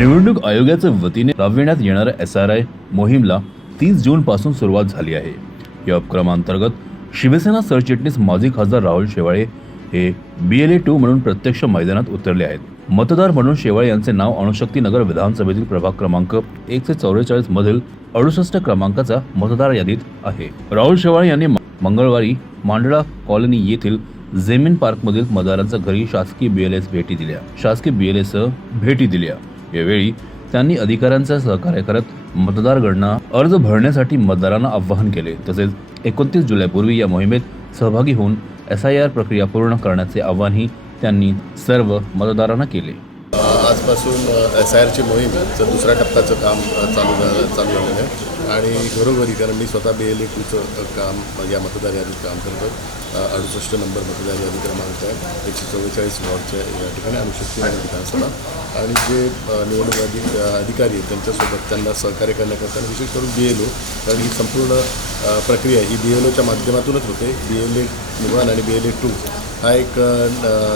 निवडणूक आयोगाच्या वतीने राबविण्यात येणाऱ्या SRI मोहीमला 30 जून पासून सुरुवात झाली आहे। या उपक्रमांतर्गत शिवसेना सरचिटणीस माजी खासदार राहुल शेवाळे हे BLA-2 म्हणून प्रत्यक्ष मैदानात उतरले आहेत। मतदार म्हणून शेवाळे यांचे नाव अणुशक्ती नगर विधानसभेतील प्रभाग क्रमांक 144 मधील 68 क्रमांकाचा मतदार यादीत आहे। राहुल शेवाळे यांनी मंगळवारी मांडळा कॉलनी येथील जेमिन पार्कमधील मतदारांच्या घरी शासकीय BLAसह भेटी दिल्या। यावेळी त्यांनी अधिकाऱ्यांचा सहकार्य करत मतदार गणना अर्ज भरण्यासाठी मतदारांना आवाहन केले। तसेच 29 जुलैपूर्वी या मोहिमेत सहभागी होऊन SIR प्रक्रिया पूर्ण करण्याचे आवाहनही त्यांनी सर्व मतदारांना केले। आजपासून SIRची मोहीमचं दुसऱ्या टप्प्याचं काम चालू झालेलं आहे आणि घरोघरी, कारण मी स्वतः BLA-2चं काम या मतदार यादीत काम करतो। 68 नंबर मतदार यादी क्रमांक आहे, 144 वॉर्डच्या या ठिकाणी अणुशक्ती नगर विधानसभा, आणि जे निवडणूक अधिकारी आहेत त्यांच्यासोबत त्यांना सहकार्य करण्याकरता विशेष करून BLO, कारण ही संपूर्ण प्रक्रिया ही BLOच्या माध्यमातूनच होते। BLA-1 आणि BLA-2 हा एक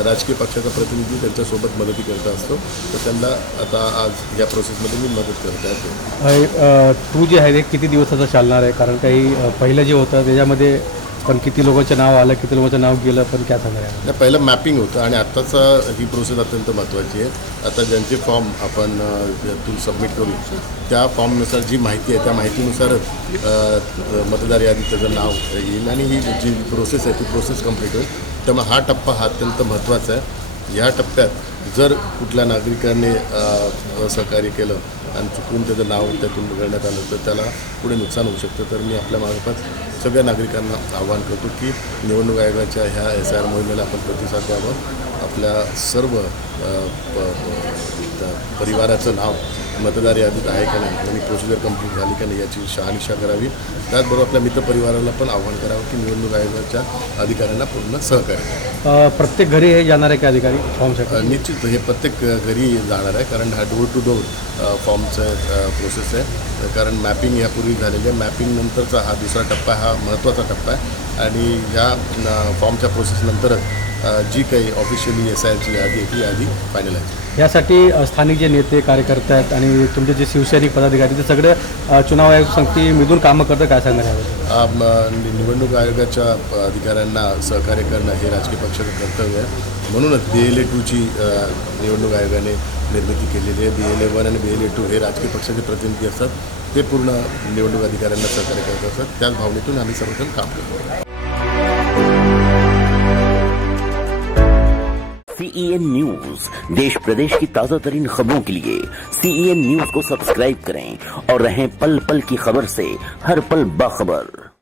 राजकीय पक्षाचा प्रतिनिधी त्यांच्यासोबत मदती करता असतो, तर त्यांना आता आज या प्रोसेसमध्ये मी मदत करत आहे। 2 जे आहे ते किती दिवसाचं चालणार आहे? कारण काही पहिलं जे होतं त्याच्यामध्ये पण किती लोकांचं नाव आलं, किती लोकांचं नाव गेलं, पण काय सांगणार आहे? पहिलं मॅपिंग होतं आणि आत्ताचा ही प्रोसेस अत्यंत महत्त्वाची आहे। आता ज्यांचे फॉर्म आपण यातून सबमिट करू त्या फॉर्मनुसार जी माहिती आहे त्या माहितीनुसारच मतदार यादीत त्याचं नाव येईल आणि ही जी प्रोसेस आहे ती प्रोसेस कंप्लीट होईल। त्यामुळे हा टप्पा हा अत्यंत महत्त्वाचा आहे। या टप्प्यात जर कुठल्या नागरिकाने असहकार्य केलं आणि चुकून त्याचं नाव त्यातून वगळण्यात आलं तर त्याला पुढे नुकसान होऊ शकतं। तर मी आपल्या मार्फत सगळ्या नागरिकांना आवाहन करतो की निवडणूक आयोगाच्या ह्या SIR मोहिमेला आपण प्रतिसाद द्यावा। आपल्या सर्व परिवाराचं नाव मतदार यादीत आहे का नाही आणि प्रोसिजर कंप्लीट झाली का नाही याची शहानिशा करावी। त्याचबरोबर आपल्या मित्रपरिवाराला पण आवाहन करावं की निवडणूक आयोगाच्या अधिकाऱ्यांना पूर्ण सहकार्य करावं। प्रत्येक घरी हे जाणार आहे का अधिकारी फॉर्मसाठी? निश्चित हे प्रत्येक घरी जाणार आहे, कारण हा डोर टू डोर फॉर्मचं प्रोसेस आहे। कारण मॅपिंग यापूर्वी झालेली आहे, मॅपिंग नंतरचा हा दुसरा टप्पा हा महत्त्वाचा टप्पा आहे आणि ह्या फॉर्मच्या प्रोसेसनंतरच जी काही ऑफिशियली SIRची यादी आहे ती यादी फायनल आहे। यासाठी स्थानिक जे नेते कार्यकर्ते आहेत आणि तुमचे जे शिवसैनिक पदाधिकारी ते सगळे चुनाव आयोग संगतीमधून कामं करतं, काय सांगणार आहे? निवडणूक आयोगाच्या अधिकाऱ्यांना सहकार्य करणं हे राजकीय पक्षाचं कर्तव्य आहे। म्हणूनच BLA-2ची निवडणूक आयोगाने निर्मिती केलेली आहे। BLA-1 आणि BLA-2 हे राजकीय पक्षाचे प्रतिनिधी असतात, ते पूर्ण निवडणूक अधिकाऱ्यांना सहकार्य करत असतात। त्याच भावनेतून आम्ही सर्वजण काम करतो। CEN न्यूज, देश प्रदेश की ताजा तरीन खबरों के लिए CEN न्यूज को सब्सक्राइब करें और रहें पल पल की खबर से हर पल बाखबर।